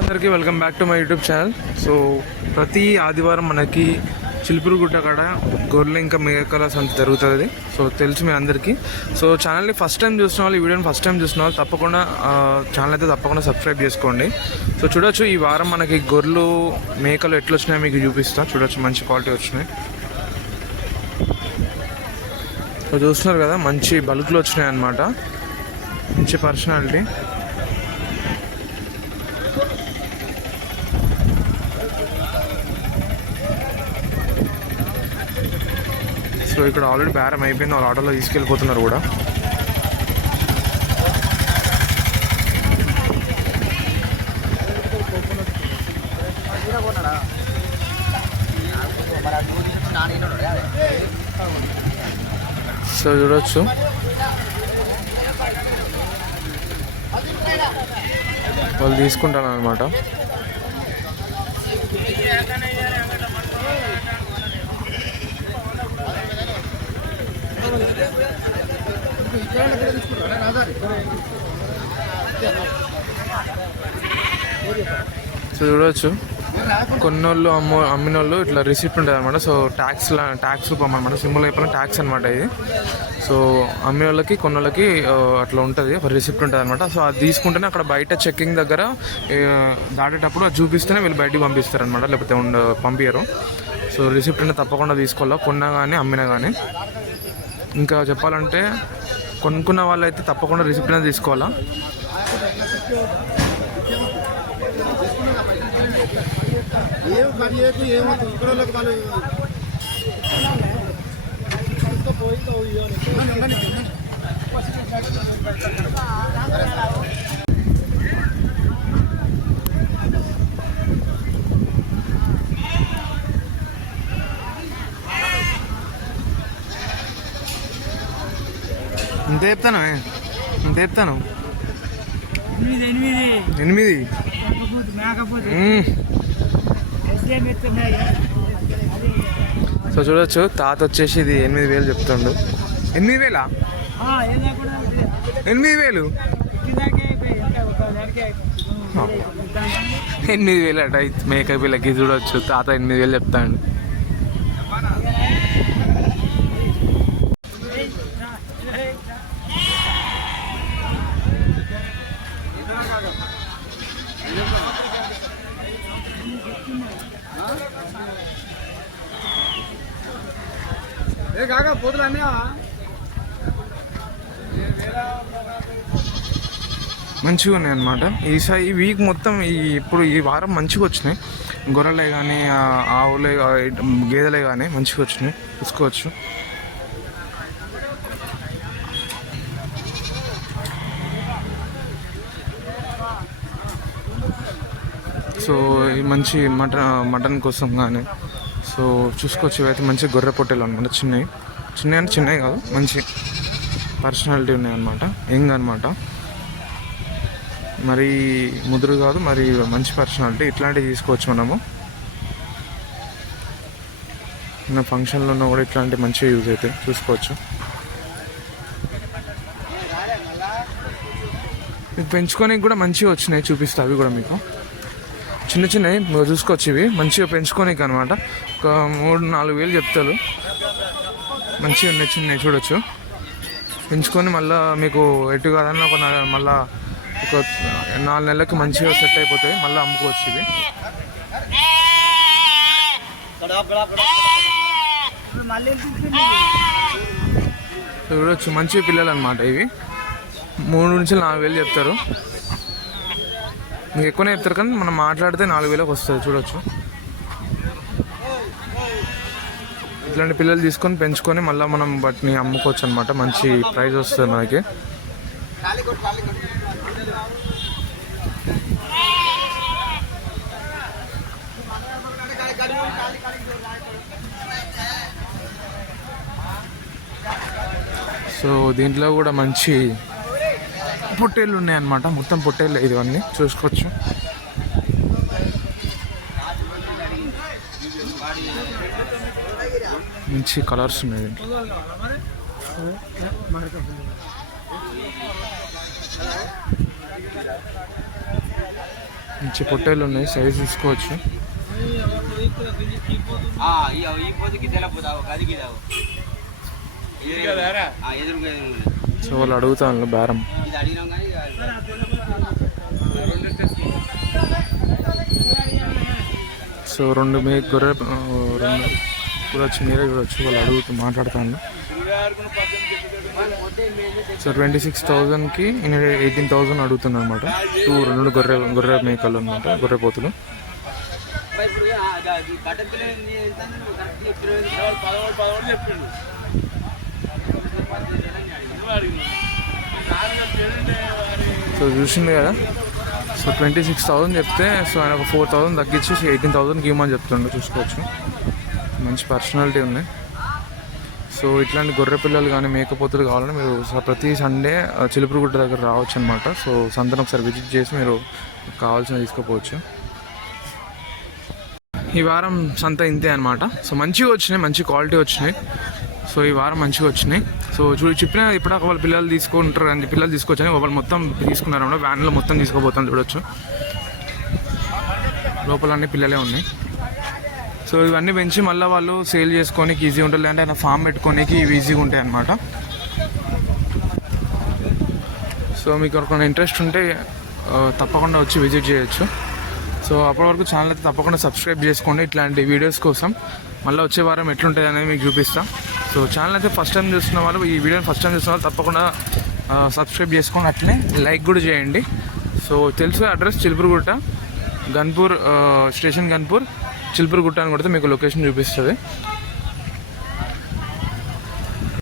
అందరికీ welcome back to my YouTube channel. So ప్రతి ఆదివారం మనకి చిలుపురుగుట్ట కాడ గొర్రెలు ఇంకా మేకల సంత జరుగుతుంది. సో తెలుసు మీ అందరికీ. సో ఛానల్ని ఫస్ట్ టైం చూసిన వాళ్ళు, ఈ వీడియోని ఫస్ట్ టైం చూసిన వాళ్ళు తప్పకుండా ఛానల్ అయితే తప్పకుండా సబ్స్క్రైబ్ చేసుకోండి. సో చూడొచ్చు ఈ వారం మనకి గొర్రెలు మేకలు ఎట్లా వచ్చినాయో మీకు చూపిస్తా. చూడొచ్చు మంచి క్వాలిటీ వచ్చినాయి. సో చూస్తున్నారు కదా, మంచి బల్క్లో వచ్చినాయి అన్నమాట. మంచి పర్సనాలిటీ. సో ఇక్కడ ఆల్రెడీ బేరం అయిపోయింది, వాళ్ళు ఆటోలో తీసుకెళ్ళిపోతున్నారు కూడా. సో చూడొచ్చు వాళ్ళు తీసుకుంటాను అనమాట. సో చూడవచ్చు కొన్నోళ్ళు అమ్మినోళ్ళు ఇట్లా రిసిప్ట్ ఉంటుంది అనమాట. సో ట్యాక్స్ రూపం అనమాట, సింబల్ అయిపోయిన ట్యాక్స్ అనమాట ఇది. సో అమ్మే వాళ్ళకి కొన్నోళ్ళకి అట్లా ఉంటుంది, ఒక రిసిప్ట్ ఉంటుంది అనమాట. సో అది తీసుకుంటేనే అక్కడ బయట చెక్కింగ్ దగ్గర దాటేటప్పుడు అది చూపిస్తేనే వీళ్ళు బయటికి పంపిస్తారనమాట, లేకపోతే పంపించరు. సో రిసిప్ట్ అంటే తప్పకుండా తీసుకోవాలా, కొన్నా కానీ అమ్మినా కానీ. ఇంకా చెప్పాలంటే కొనుక్కున్న వాళ్ళు అయితే తప్పకుండా రిసిప్ట్ అనేది తీసుకోవాలా. ఎంత చెప్తాను 8. సో చూడొచ్చు తాత వచ్చేసి ఇది 8,000 చెప్తుండు. 8,000? 8,000? 8,000 అట మేక పిల్లకి. చూడొచ్చు తాత 8,000 చెప్తాడు. మంచిగా ఉన్నాయి అన్నమాట. ఈ వీక్ మొత్తం ఇప్పుడు ఈ వారం మంచిగా వచ్చినాయి. గొర్రెలే కానీ ఆవులే గేదెలే కానీ మంచిగా వచ్చినాయి, చూసుకోవచ్చు. సో ఈ మంచి మటన్ కోసం కానీ సో చూసుకోవచ్చు. ఇవైతే మంచి గొర్రె పొట్టేలు అనమాట. చిన్నవి అంటే చిన్నవి కాదు, మంచి పర్సనాలిటీ ఉన్నాయి అన్నమాట. యంగ్ అనమాట, మరి ముదురు కాదు, మరి మంచి పర్సనాలిటీ. ఇట్లాంటివి తీసుకోవచ్చు మనము. నా ఫంక్షన్లో ఉన్న కూడా ఇట్లాంటి మంచిగా యూజ్ అవుతాయి, చూసుకోవచ్చు. మీకు పెంచుకోనికి కూడా మంచిగా వచ్చినాయి, చూపిస్తా. అవి కూడా మీకు చిన్నవి చూసుకోవచ్చు. ఇవి మంచిగా పెంచుకోనికి అనమాట. ఒక 3-4 వేలు చెప్తారు. మంచిగా ఉన్నాయి, చిన్నవి చూడొచ్చు. పెంచుకొని మళ్ళీ మీకు ఎటు కాదన్న మళ్ళీ ఒక 4 నెలలకి మంచిగా సెట్ అయిపోతాయి, మళ్ళీ అమ్ముకోవచ్చు. ఇవి చూడొచ్చు మంచి పిల్లలు అనమాట. ఇవి 3-4 వేలు చెప్తారు. మీకు ఎక్కువనే చెప్తారు కానీ మనం మాట్లాడితే 4,000కి వస్తుంది. చూడొచ్చు ఇట్లాంటి పిల్లలు తీసుకొని పెంచుకొని మళ్ళీ మనం వాటిని అమ్ముకోవచ్చు అనమాట. మంచి ప్రైస్ వస్తుంది మనకి. సో దీంట్లో కూడా మంచి పొట్టేళ్ళు ఉన్నాయన్నమాట. మొత్తం పొట్టేళ్ళు ఇవన్నీ చూసుకోవచ్చు. మంచి కలర్స్ ఉన్నాయి. మంచి పొట్టేళ్ళు ఉన్నాయి, సైజ్ తీసుకోవచ్చు. సో వాళ్ళు అడుగుతాను బేరం. సో రెండు గొర్రె రెండు చూడొచ్చు, మీరే చూడొచ్చు. వాళ్ళు అడుగుతూ మాట్లాడుతాను. సో 26,000కి 18,000 అడుగుతుంది అనమాట. రెండు గొర్రె మేకలు అనమాట, గొర్రె పోతులు. సో చూసింది కదా. సో 26,000 చెప్తే సో ఆయన ఒక 4,000 తగ్గించి 18,000కి ఇవ్వమని చెప్తుండే. చూసుకోవచ్చు, మంచి పర్సనాలిటీ ఉంది. సో ఇట్లాంటి గొర్రె పిల్లలు కానీ మేకపోతులు కావాలని మీరు ప్రతి సండే చిలుపురుగుట్ట దగ్గర రావచ్చు అనమాట. సో సంతను ఒకసారి విజిట్ చేసి మీరు కావాల్సిన తీసుకోపోవచ్చు. ఈ వారం సంత ఇంతే అనమాట. సో మంచిగా వచ్చినాయి, మంచి క్వాలిటీ వచ్చినాయి. సో ఈ వారం మంచిగా వచ్చినాయి. సో చెప్పిన ఇప్పుడు వాళ్ళ పిల్లలు తీసుకుంటారు అని పిల్లలు తీసుకొచ్చని వాళ్ళు మొత్తం తీసుకున్నారన్నమాట. వ్యాన్లో మొత్తం తీసుకోపోతాను చూడొచ్చు. లోపల అన్ని పిల్లలే ఉన్నాయి. సో ఇవన్నీ పెంచి మళ్ళీ వాళ్ళు సేల్ చేసుకోనికి ఈజీ ఉంటుంది, లేదంటే ఆయన ఫామ్ పెట్టుకోనికి ఇవి ఈజీగా ఉంటాయి అన్నమాట. సో మీకు ఎవరికైనా ఇంట్రెస్ట్ ఉంటే తప్పకుండా వచ్చి విజిట్ చేయొచ్చు. సో అప్పటి వరకు ఛానల్ అయితే తప్పకుండా సబ్స్క్రైబ్ చేసుకోండి ఇట్లాంటి వీడియోస్ కోసం. మళ్ళీ వచ్చే వారం ఎట్లుంటుంది అనేది మీకు చూపిస్తాను. సో ఛానల్ అయితే ఫస్ట్ టైం చూస్తున్న వాళ్ళు, ఈ వీడియోని ఫస్ట్ టైం చూస్తున్న వాళ్ళు తప్పకుండా సబ్స్క్రైబ్ చేసుకోండి, అట్లనే లైక్ కూడా చేయండి. సో తెలుసు అడ్రస్ చిలుపురుగుట్ట, గన్పూర్ స్టేషన్, గన్పూర్ చిలుపురుగుట్ట అని కొడితే మీకు లొకేషన్ చూపిస్తుంది.